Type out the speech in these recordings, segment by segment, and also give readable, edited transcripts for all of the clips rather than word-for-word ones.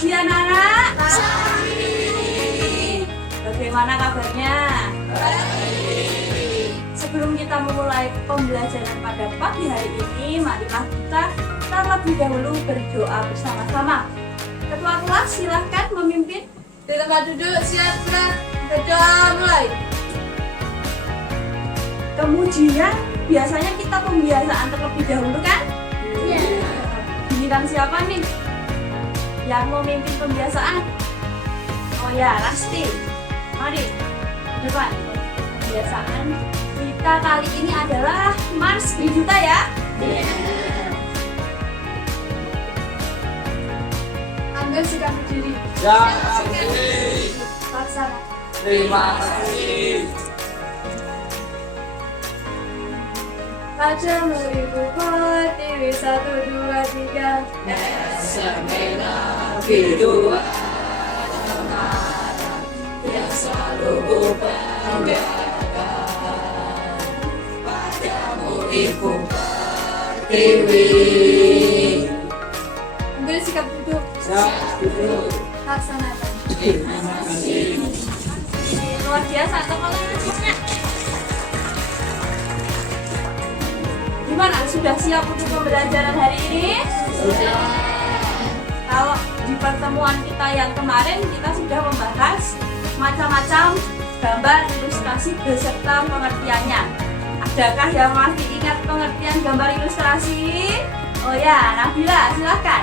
pagi anak-anak. Bagaimana kabarnya? Sebelum kita memulai pembelajaran pada pagi hari ini, marilah kita terlebih dahulu berdoa bersama-sama. Ketua kelas silahkan memimpin. Di tempat duduk, siap gerak, berdoa mulai. Kemudian biasanya kita pembiasaan terlebih dahulu kan? Iya. Giliran siapa nih yang mau memimpin pembiasaan? Oh ya, Rasti. Mari, depan. Pembiasaan kita kali ini adalah Mars Bidita ya. Ambil sikap berdiri. Laksana. Terima kasih. Kaca beribu TV 1, 2, 3. Semena kedua yang selalu kubanggakan padamu Ibu Pertiwi. Ambil sikap duduk. Laksanakan. Terima kasih. Luar biasa, tepuk tangan semuanya. Gimana? Sudah siap untuk pembelajaran hari ini? Sudah. Kalau di pertemuan kita yang kemarin kita sudah membahas macam-macam gambar ilustrasi beserta pengertiannya. Adakah yang masih ingat pengertian gambar ilustrasi? Oh ya, Nabila silakan.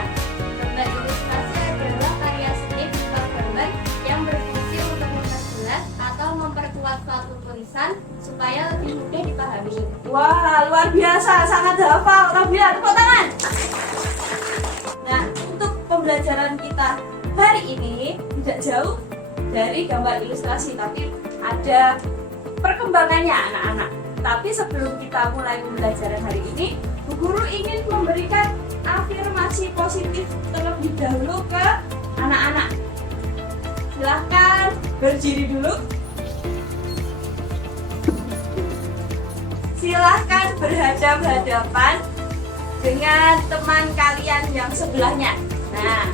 Gambar ilustrasi adalah karya seni berupa gambar yang berfungsi untuk memperjelas atau memperkuat suatu tulisan supaya lebih mudah dipahami. Wah, luar biasa, sangat hafal. Nabila, tepuk tangan. Nah, untuk pembelajaran kita hari ini tidak jauh dari gambar ilustrasi, tapi ada perkembangannya anak-anak. Tapi sebelum kita mulai pembelajaran hari ini, Bu Guru ingin memberikan afirmasi positif terlebih dahulu ke anak-anak. Silahkan berdiri dulu. Silahkan berhadap-hadapan dengan teman kalian yang sebelahnya. Nah,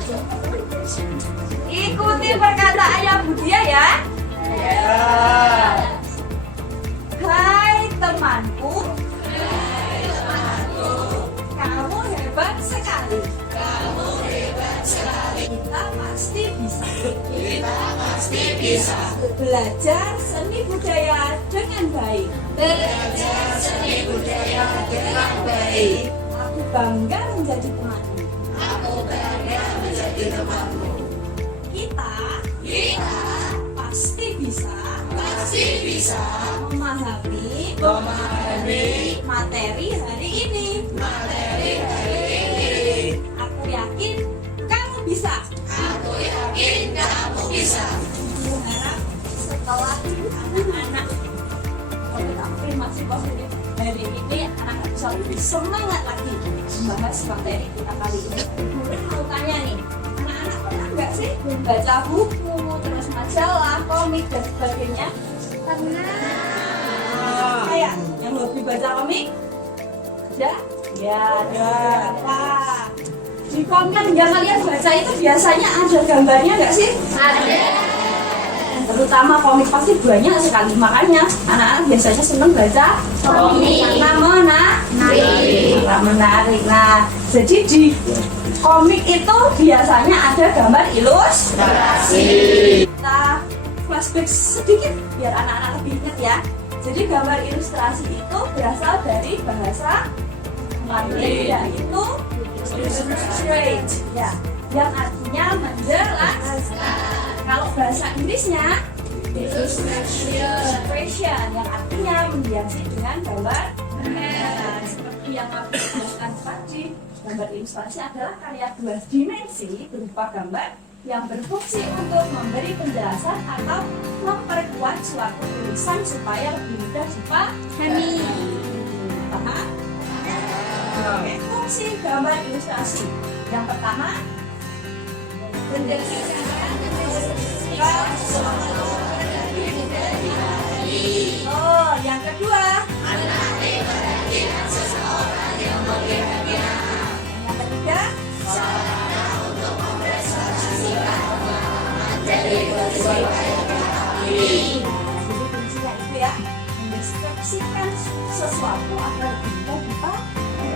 ikuti perkataan Ayah Budia ya. Hai temanku, kamu hebat sekali. Kita pasti bisa. Belajar seni budaya dengan baik. Aku bangga menjadi temanmu. Kita pasti bisa memahami materi hari ini. Aku yakin kamu bisa. Aku harap setelah anak-anak afirmasi positif hari ini, anak-anak bisa lebih semangat lagi membahas materi kita kali ini. Guru mau tanya nih, anak-anak pernah nggak sih baca buku, terus majalah, komik dan sebagainya? Kayak yang hobi baca komik? Ada? Ya, ada. Wah, di komik yang kalian baca itu biasanya ada gambarnya nggak sih? Ada. Terutama komik pasti banyak sekali, makanya anak-anak biasanya senang baca komik karena menarik. Nah, jadi di komik itu biasanya ada gambar ilustrasi. Kita flashback sedikit biar anak-anak lebih ingat ya. Jadi gambar ilustrasi itu berasal dari bahasa Latin, yaitu illustrate, ya, yang artinya menjelaskan. Kalau bahasa Inggrisnya illustration, yang artinya menghiasi dengan gambar. Nah, seperti yang aku jelaskan tadi, gambar ilustrasi adalah karya dua dimensi berupa gambar yang berfungsi untuk memberi penjelasan atau memperkuat suatu tulisan supaya lebih mudah dipahami. Paham? Oke, fungsi gambar ilustrasi. Yang pertama, oh, yang kedua, yang ketiga, Jadi kuncinya itu ya, mendeskripsikan sesuatu agar bisa dipahami.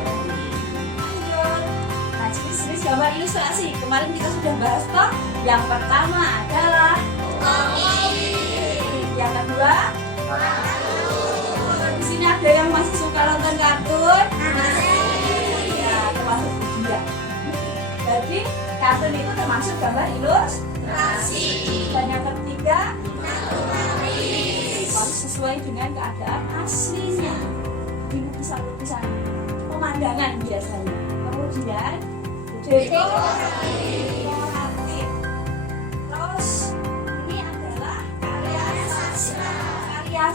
Lanjut. Nah, jenis-jenis gambar ilustrasi kemarin kita sudah bahas toh. Yang pertama adalah yang kedua, di sini ada yang masih suka nonton kartun? Ya, termasuk dia. Jadi kartun itu termasuk gambar ilustrasi. Dan yang ketiga, harus sesuai dengan keadaan aslinya. Di lukisan-lukisan pemandangan biasanya. Kemudian dekoratif. Terus ini adalah karya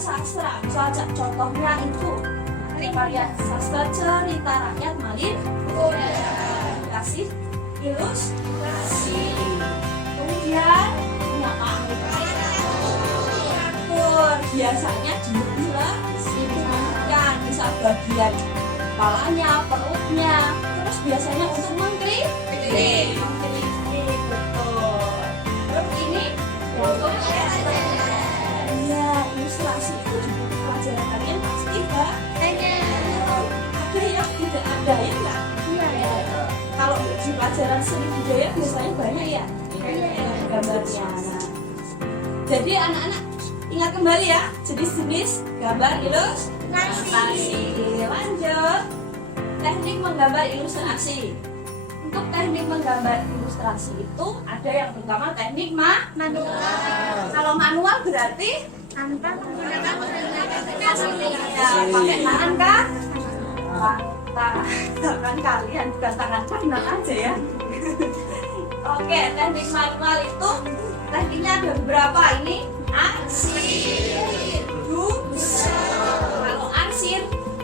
sastra. Misalnya contohnya itu karya sastra cerita rakyat Malin kasih ilustrasi. Kemudian ini apa? Kartun biasanya diilustrasikan, bisa bagian kepalanya, perutnya. Terus biasanya untuk mengkritik, betul. Terus ini ya, ilustrasi itu juga pelajaran kalian pasti ada yang tidak ada ya enggak? Kalau di pelajaran seni budaya biasanya banyak ya gambarnya. Nah, jadi anak-anak ingat kembali ya jenis-jenis gambar ilustrasi. Lanjut, teknik menggambar ilustrasi. Untuk teknik menggambar ilustrasi itu ada yang pertama teknik manual. Kalau manual berarti pakai tangan kan? Tangan kalian, bukan tangan kanan aja ya. Oke, teknik manual itu tekniknya ada beberapa. Ini arsir, kalau arsir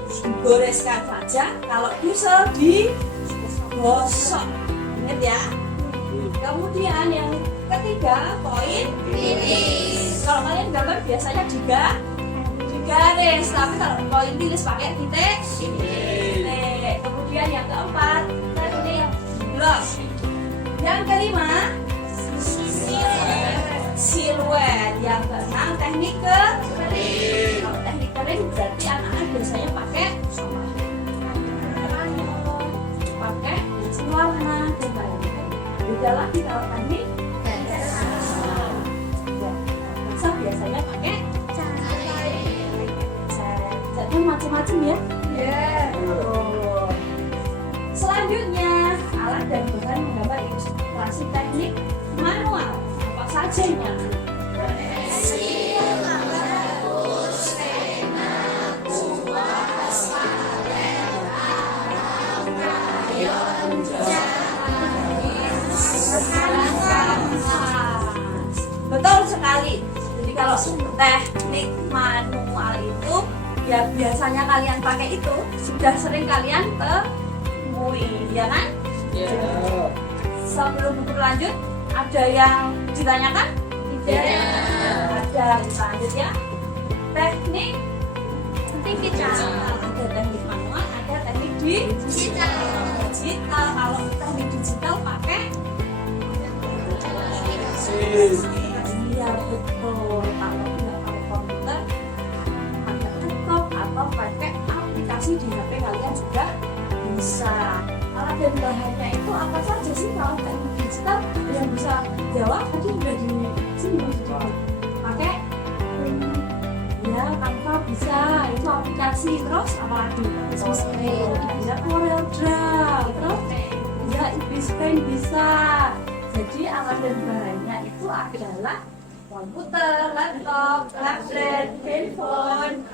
digoreskan saja, kalau dusel digosok. Ingat ya. Kemudian yang ketiga poin tilis. Kalau kalian gambar biasanya digaris, tapi kalau poin tilis pakai titik. Kemudian yang keempat teknik blok. Yang kelima siluet. Yang keenam teknik kering. Kalau teknik kering berarti anak-anak biasanya pakai warna dan lain-lain. Beda lagi kalau teknik biasanya pakai cat. Catnya macam-macam ya. Selanjutnya alat dan bahan menggambar ilustrasi teknik manual. Apa saja yang betul sekali. Jadi kalau teknik manual itu ya biasanya kalian pakai itu sudah sering kalian temui, ya kan? Sebelum berlanjut, ada yang ditanyakan? Tidak. Ada, lanjut ya. Teknik digital. Ada teknik manual, ada teknik digital. Kalau teknik digital pakai iya betul. Kalau tidak pakai komputer, pakai laptop atau pakai aplikasi di HP kalian juga bisa. Alat dan bahannya itu apa saja sih kalau teknik digital? Yang bisa jawab tadi sudah di sini pakai ya Canva bisa, itu aplikasi. Terus apa lagi? Bisa Corel Draw, terus ya Ibispaint bisa. Jadi alat dan bahannya itu adalah komputer, laptop, tablet, handphone.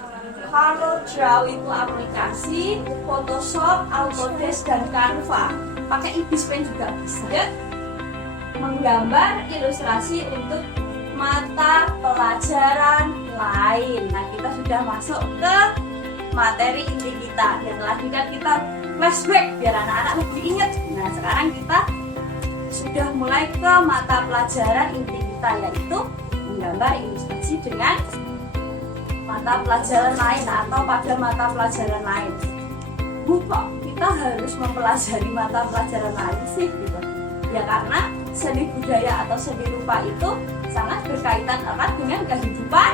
Corel Draw itu aplikasi, Photoshop, Autodesk dan Canva. Pakai Ibispaint juga bisa. Menggambar ilustrasi untuk mata pelajaran lain. Nah, kita sudah masuk ke materi inti kita. Dan tadi kan kita flashback biar anak-anak lebih ingat. Nah, sekarang kita sudah mulai ke mata pelajaran inti kita, yaitu menggambar ilustrasi dengan mata pelajaran lain atau pada mata pelajaran lain. Kok kita harus mempelajari mata pelajaran lain sih? Gitu. Ya karena seni budaya atau seni rupa itu sangat berkaitan erat dengan kehidupan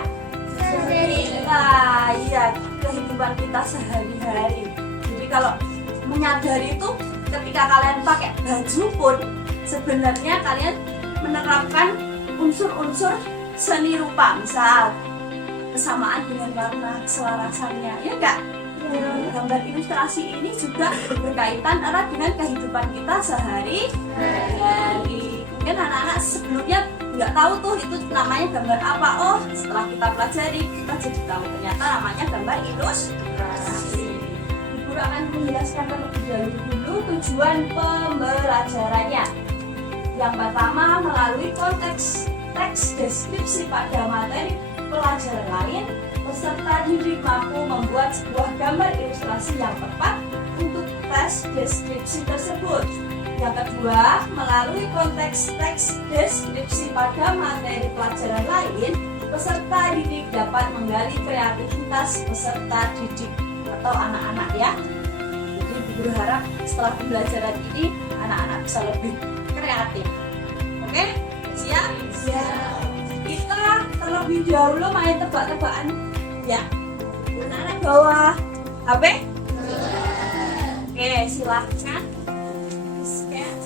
nah, iya, kehidupan kita sehari-hari. Jadi kalau menyadari itu ketika kalian pakai baju pun sebenarnya kalian menerapkan unsur-unsur seni rupa, misal kesamaan dengan warna selarasannya, ya enggak? Gambar ilustrasi ini juga berkaitan erat dengan kehidupan kita sehari-hari. Mungkin anak-anak sebelumnya nggak tahu tuh itu namanya gambar apa. Oh, setelah kita pelajari kita jadi tahu ternyata namanya gambar ilustrasi. Guru akan menjelaskan terlebih dahulu tujuan pembelajarannya. Yang pertama, melalui konteks teks deskripsi pada materi pelajaran lain, peserta didik mampu membuat sebuah gambar ilustrasi yang tepat untuk tes deskripsi tersebut. Yang kedua, melalui konteks teks deskripsi pada materi pelajaran lain, peserta didik dapat menggali kreativitas peserta didik atau anak-anak ya. Jadi berharap setelah pembelajaran ini anak-anak bisa lebih kreatif. Oke? Siap? Siap. Kita terlebih dahulu main tebak-tebakan ya. Anak-anak bawa HP? Oke, silahkan scan.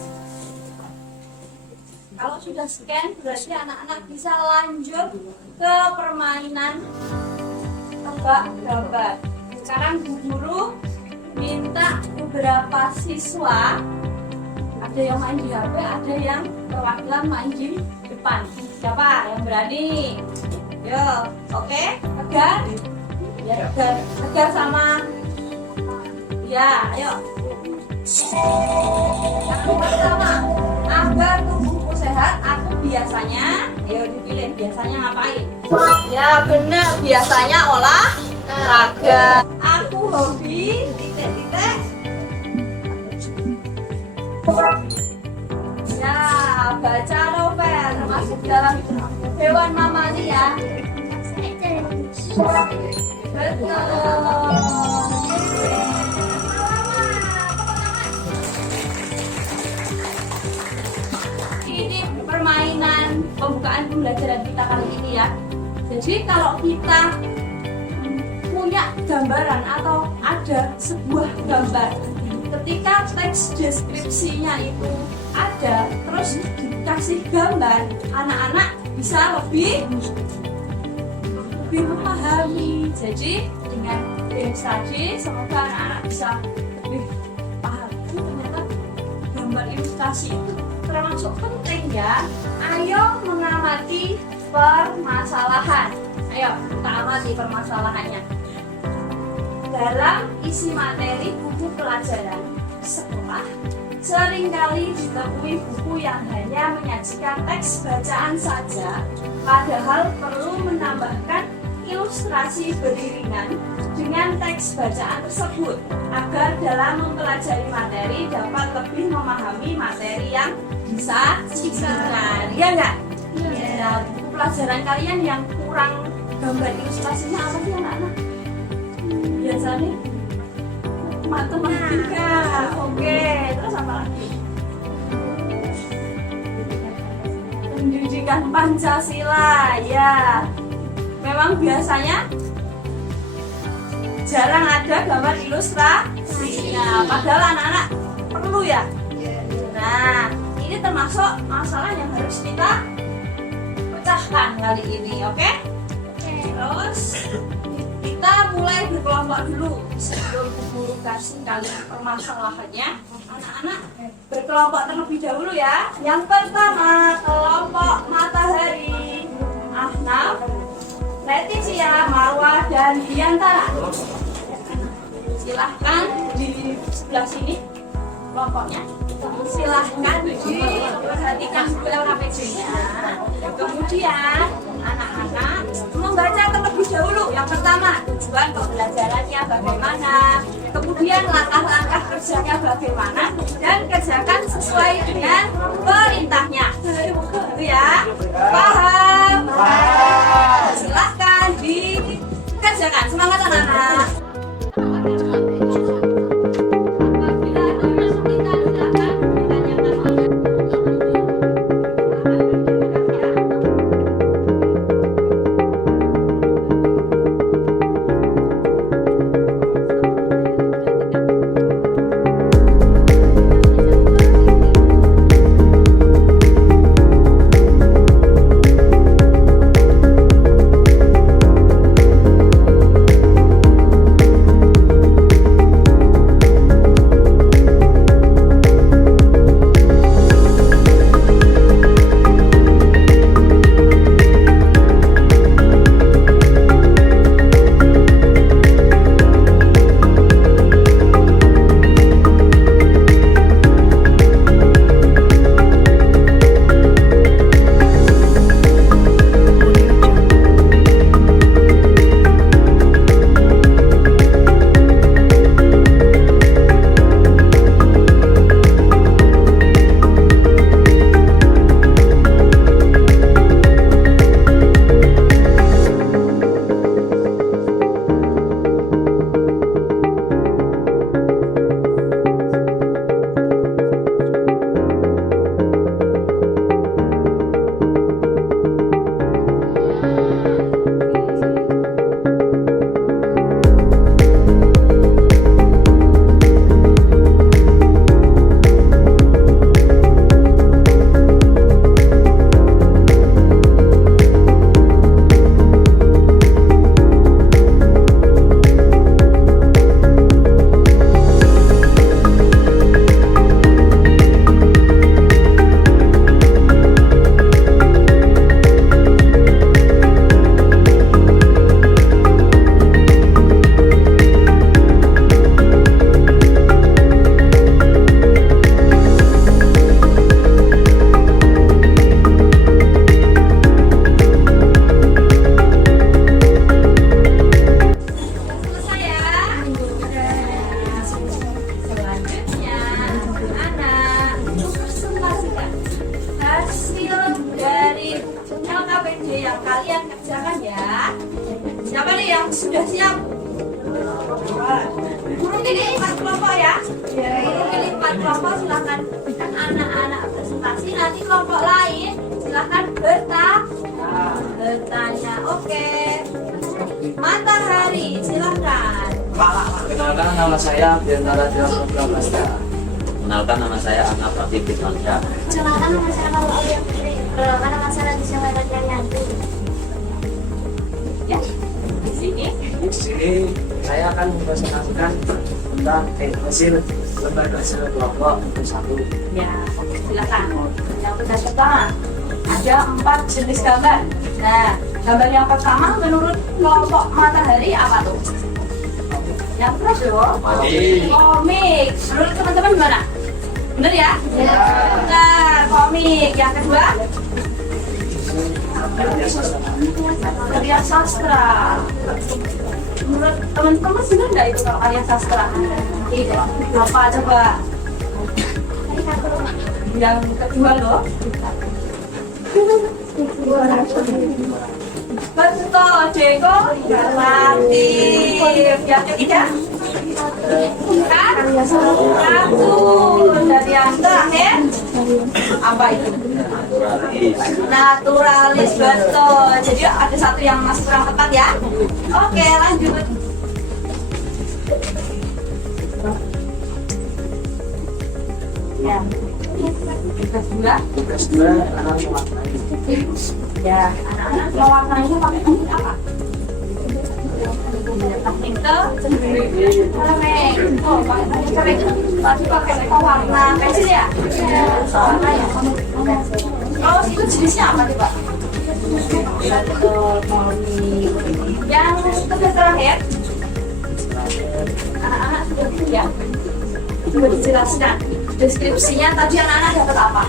Kalau sudah scan berarti anak-anak bisa lanjut ke permainan tebak gambar. Sekarang Bu Guru minta beberapa siswa, ada yang main di HP, ada yang perwakilan main di depan. Siapa yang berani? Yo, oke, Tegar? Ya, Tegar sama ya, ayo. Aku pertama, agar tubuhku sehat, aku biasanya, ayo dipilih, biasanya ngapain? Ya benar, biasanya olahraga. Aku hobi, titik-titik. Ya, baca novel, termasuk dalam hewan mamalia. Betul. Ini permainan pembukaan pembelajaran kita kali ini ya. Jadi kalau kita punya gambaran atau ada sebuah gambar, ketika teks deskripsinya itu ada, terus dikasih gambar, anak-anak bisa lebih memahami. Jadi dengan games tadi semoga anak-anak bisa lebih paham. Ternyata gambar ilustrasi itu termasuk penting ya. Ayo mengamati permasalahan. Ayo kita amati permasalahannya. Dalam isi materi buku pelajaran sekolah, seringkali ditemui buku yang hanya menyajikan teks bacaan saja, padahal perlu menambahkan ilustrasi beriringan dengan teks bacaan tersebut agar dalam mempelajari materi dapat lebih memahami materi yang disajikan. Ya enggak? Ya, buku pelajaran kalian yang kurang gambar ilustrasinya apa sih anak-anak? Biasanya matematika. Oke, terus apa lagi? Pendidikan Pancasila. Ya, memang biasanya jarang ada gambar ilustrasinya, padahal anak-anak perlu ya. Nah, ini termasuk masalah yang harus kita pecahkan kali ini, oke? Terus kita mulai berkelompok dulu sebelum guru kasih kalian permasalahannya. Anak-anak berkelompok terlebih dahulu ya. Yang pertama, kelompok matahari. Ahnaf, Leticia, Marwah, dan Diantara. Silahkan di sebelah sini kelompoknya. Silahkan diperhatikan sebelah APC-nya. Kemudian anak-anak membaca terlebih dahulu. Yang pertama, tujuan pembelajarannya bagaimana, kemudian langkah-langkah kerjanya bagaimana, dan kerjakan sesuai dengan perintahnya. Itu ya, paham? Silahkan dikerjakan. Semangat anak-anak. Apabila ada kesulitan, silakan ditanyakan oleh yang kalian kerjakan ya. Siapa nih yang sudah siap? Guru pilih 4 kelompok ya. Guru pilih 4 kelompok, silahkan anak-anak presentasi. Nanti kelompok lain silahkan bertanya. Oke. Matahari, silahkan. Kenalkan nama saya Bernara Dian Pramasta. Kenalkan nama saya Anna Prativi Mansyah. Kenalkan nama saya Laura Aulia Putri. Kenalkan nama saya Radisha Yanti. Ya. Di sini Di sini saya akan mempresentasikan tentang hasil lembaga hasil kelompok satu. ya, oke, silakan. Yang tugas pertama ada 4 jenis gambar. Nah, gambar yang pertama menurut kelompok matahari apa tuh? Yang terus dong. Komik. Menurut teman-teman gimana? Bener ya? Ya. Benar, komik. Yang kedua karya sastra. Menurut teman-teman benar nggak itu kalau karya sastra? Tidak. Apa coba? Yang kedua loh. Betul, Deko kreatif. Yang ketiga kartun. Dan yang terakhir apa itu? Naturalis, betul. Jadi ada satu yang masih kurang tepat ya. Oke, lanjut. Ya. Tugas dua anak mewarnai. Ya, anak-anak mewarnainya pakai teknik apa? Teknik cermek. Oh, pakai teknik cermek. Tadi pakai warna pensil ya? Warna ya? Oh, itu jenisnya apa nih, Pak? Yang tugas terakhir, anak-anak sudah ya? Coba dijelaskan. Deskripsinya tadi anak-anak dapat apa?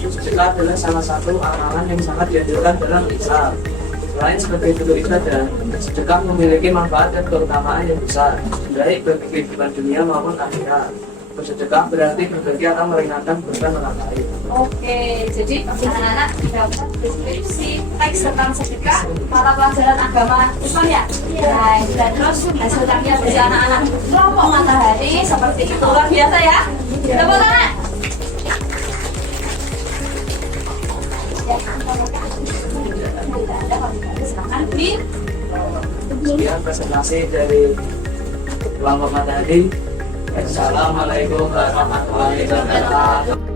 Sedekah adalah salah satu amalan yang sangat dianjurkan dalam Islam. Selain sebagai bentuk ibadah, sedekah memiliki manfaat dan keutamaan yang besar, baik bagi kehidupan dunia maupun akhirat. Bersedekah berarti berbagi atau meringankan beban orang lain. Oke, jadi anak-anak dapat deskripsi teks tentang sedekah mata pelajaran agama Islam ya? Nah, dan terus hasil karya dari anak-anak kelompok matahari seperti itu, luar biasa ya? Tepuk tangan. Silakan di Sekian presentasi dari kelompok matahari. Assalamualaikum warahmatullahi wabarakatuh.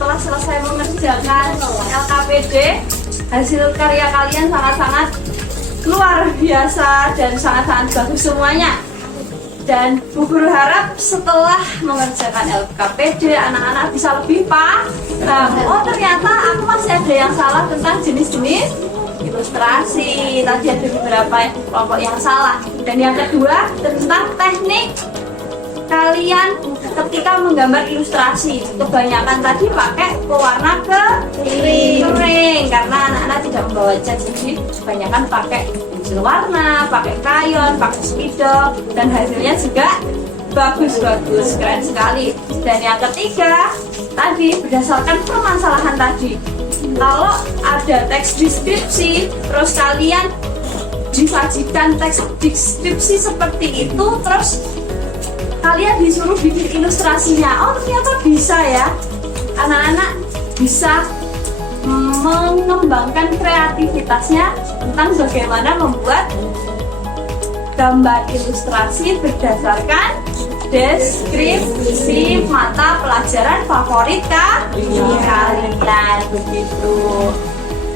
Setelah selesai mengerjakan LKPD, hasil karya kalian sangat-sangat luar biasa dan sangat-sangat bagus semuanya. Dan Bu Guru harap setelah mengerjakan LKPD, anak-anak bisa lebih paham. Oh, ternyata aku masih ada yang salah tentang jenis-jenis ilustrasi. Tadi ada beberapa kelompok yang salah. Dan yang kedua tentang teknik kalian ketika menggambar ilustrasi. Kebanyakan tadi pakai pewarna kering karena anak-anak tidak membawa cat, jadi kebanyakan pakai pensil warna, pakai krayon, pakai spidol, dan hasilnya juga bagus, keren sekali. Dan yang ketiga tadi berdasarkan permasalahan tadi, kalau ada teks deskripsi terus kalian disajikan teks deskripsi seperti itu, terus kalian disuruh bikin ilustrasinya, oh ternyata bisa ya, anak-anak bisa mengembangkan kreativitasnya tentang bagaimana membuat gambar ilustrasi berdasarkan deskripsi mata pelajaran favorit kalian, begitu.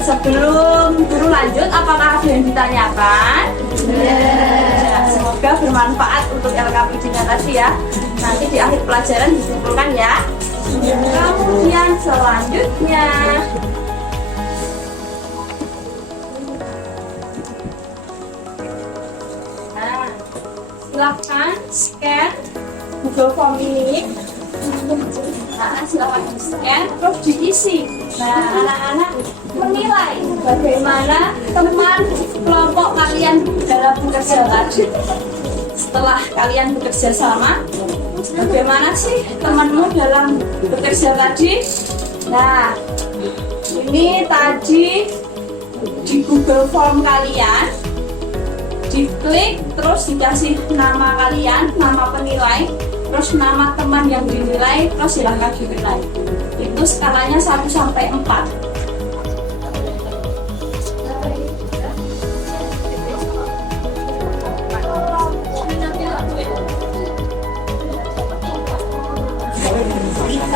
Sebelum guru lanjut, apakah ada yang ditanyakan? Ya, semoga bermanfaat untuk LKPD-nya tadi ya. Nanti di akhir pelajaran disimpulkan ya. Kemudian selanjutnya, nah, silahkan scan Google Form ini. Nah, silahkan di scan terus diisi. Nah, anak-anak menilai bagaimana teman kelompok kalian dalam bekerja tadi. Setelah kalian bekerja sama, bagaimana sih temanmu dalam bekerja tadi? Nah, ini tadi di Google Form kalian, diklik terus dikasih nama kalian, nama penilai, terus nama teman yang dinilai, terus silahkan dinilai. Itu skalanya 1 sampai 4.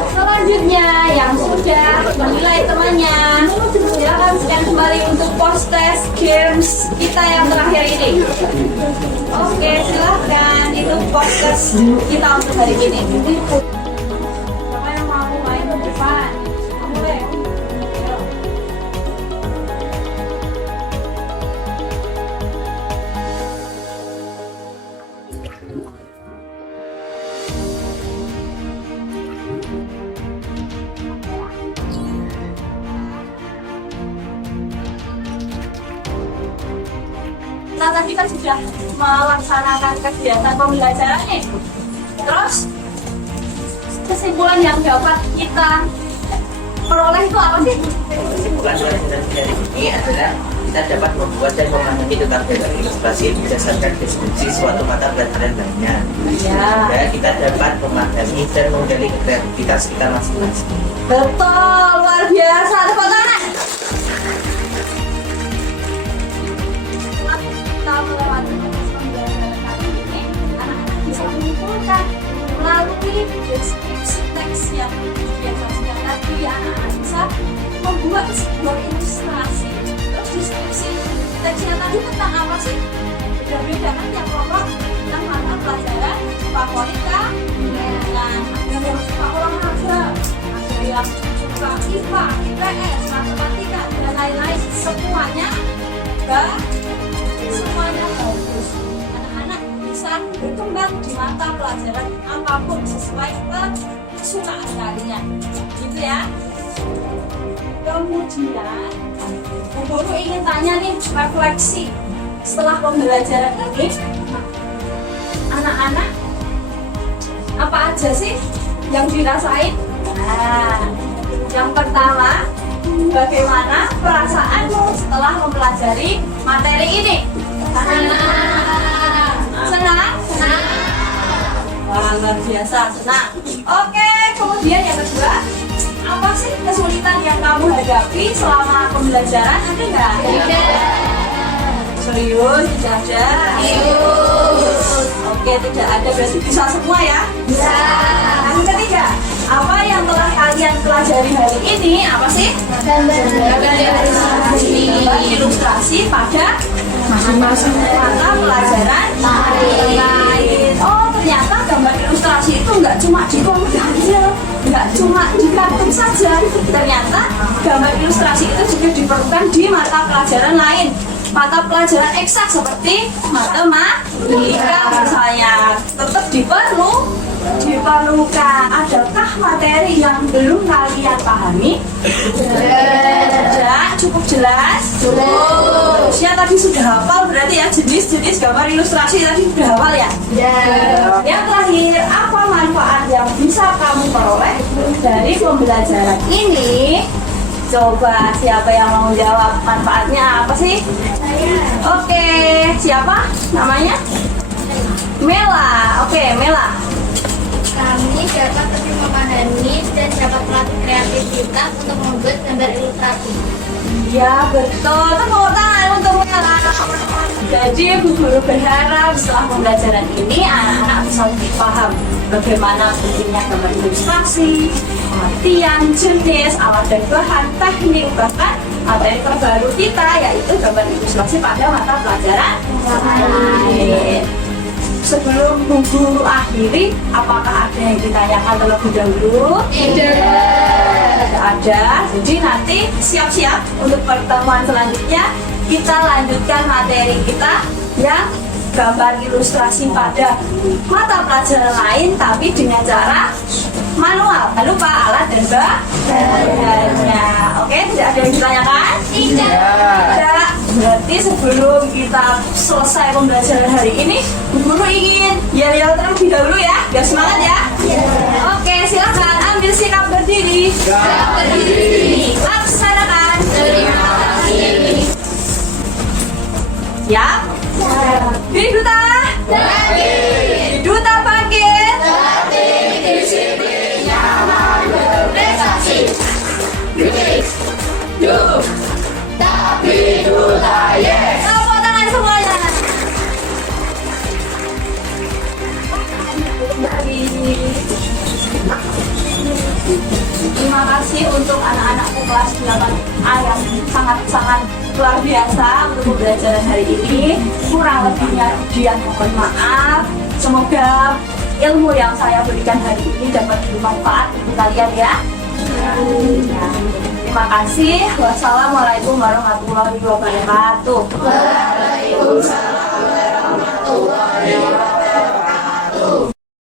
Selanjutnya yang sudah menilai temannya, silakan scan kembali untuk post test games kita yang terakhir ini. Oke, silahkan, itu post test kita untuk hari ini. Siapa yang mau main ke depan? Boleh. Nah, tadi kan sudah melaksanakan kegiatan pembelajaran nih. Terus kesimpulan yang dapat kita peroleh itu apa sih? Kesimpulan dari ini adalah kita dapat membuat dan memahami tentang gambar ilustrasi berdasarkan deskripsi suatu mata pelajaran lainnya. Dan kita dapat memahami dan menggali kreativitas kita masing-masing. Betul, luar biasa. Tepuk tangan. Setelah kita melewati proses pembelajaran kali ini, anak-anak bisa menyimpulkan melalui deskripsi teks yang disajikan tadi, anak-anak bisa membuat sebuah ilustrasi. Terus deskripsi teksnya tadi tentang apa sih? Beda-beda kan yang kelompok tentang mata pelajaran favorit kan? Dan ada yang suka olahraga, ada yang suka IPA, IPS, matematika, dan lain-lain. Semuanya bagus. Anak-anak bisa berkembang di mata pelajaran apapun sesuai kesukaan kalian, gitu ya. Kemudian, guru ingin tanya nih, refleksi setelah pembelajaran ini, anak-anak apa aja sih yang dirasain? Nah, yang pertama, bagaimana perasaanmu setelah mempelajari materi ini? Senang? Wah, luar biasa, senang. Oke, kemudian yang kedua, apa sih kesulitan yang kamu hadapi selama pembelajaran? Ada nggak? Serius? Tidak ada? Serius. Oke, tidak ada, berarti bisa semua ya? Bisa. Yang ketiga, apa yang telah kalian pelajari hari ini? Apa sih? Ilustrasi pada masing-masing mata pelajaran lain. Oh, ternyata gambar ilustrasi itu nggak cuma di komputer aja, nggak cuma di kartun saja. Ternyata gambar ilustrasi itu juga diperlukan di mata pelajaran lain, mata pelajaran eksak seperti matematika misalnya, tetap diperlukan. diperlukan. Adakah materi yang belum kalian pahami? Tidak, cukup jelas. Cukup. Ya tadi sudah hafal berarti ya, jenis-jenis gambar ilustrasi tadi sudah hafal ya. Yang terakhir, apa manfaat yang bisa kamu peroleh dari pembelajaran ini? Coba siapa yang mau jawab manfaatnya apa sih? Oke, siapa namanya? Mela. Oke, Mela. Kami dapat lebih memahami dan dapat melatih kreativitas untuk membuat gambar ilustrasi. Ya betul, tepuk tangan untuk Mela. Jadi Bu Guru berharap setelah pembelajaran ini anak-anak bisa lebih paham bagaimana pentingnya gambar ilustrasi, artian, jenis, alat dan bahan, teknik, bahkan materi terbaru kita yaitu gambar ilustrasi pada mata pelajaran lain. Sebelum Bu Guru akhiri, apakah ada yang ditanyakan terlebih dahulu? Tidak ada. Jadi nanti siap-siap untuk pertemuan selanjutnya kita lanjutkan materi kita yang gambar ilustrasi pada mata pelajaran lain tapi dengan cara manual. Jangan lupa alat dan bahannya. Oke, tidak ada yang ditanyakan? Tidak. Berarti sebelum kita selesai pembelajaran hari ini, Bu Guru ingin yel-yel terlebih dahulu ya, biar semangat ya. Oke, silakan ambil sikap berdiri. Laksanakan. Terima kasih. Siap? Diri duta. Duta bangkit. Disiplin, nyaman, berprestasi. Tapi duta yes. Tepuk tangan semuanya. Kembali. Terima kasih untuk anak-anakku kelas 8A yang sangat-sangat luar biasa untuk pembelajaran hari ini. Kurang lebihnya Dian mohon maaf. Semoga ilmu yang saya berikan hari ini dapat bermanfaat untuk kalian ya. Terima kasih. Wassalamualaikum warahmatullahi wabarakatuh. Waalaikumsalam warahmatullahi wabarakatuh.